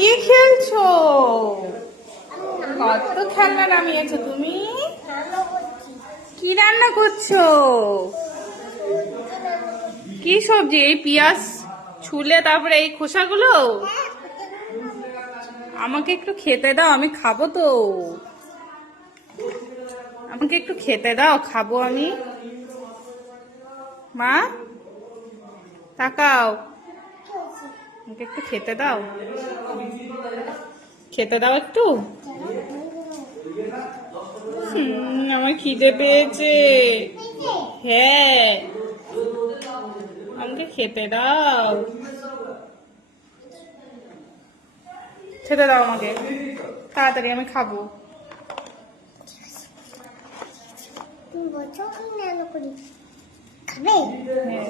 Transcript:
কি খেলছো? কত খেলনা নামিয়েছো তুমি? কি রান্না করছো? কি সবজি? এই পেঁয়াজ ছুলে তারপরে এই খোসাগুলো? আমাকে একটু খেতে দাও, আমি খাবো তো। আমাকে একটু খেতে দাও, খাবো আমি। মা তাকাও, আমাকে একটু খেতে দাও। খেতে দাও একটু। আমার খিদে পেয়েছে। হ্যাঁ, আমাকে খেতে দাও। খেতে দাও আমাকে তাড়াতাড়ি, আমি খাবো। তুমি বলছো আমি রান্না করি, খাবে? হ্যাঁ।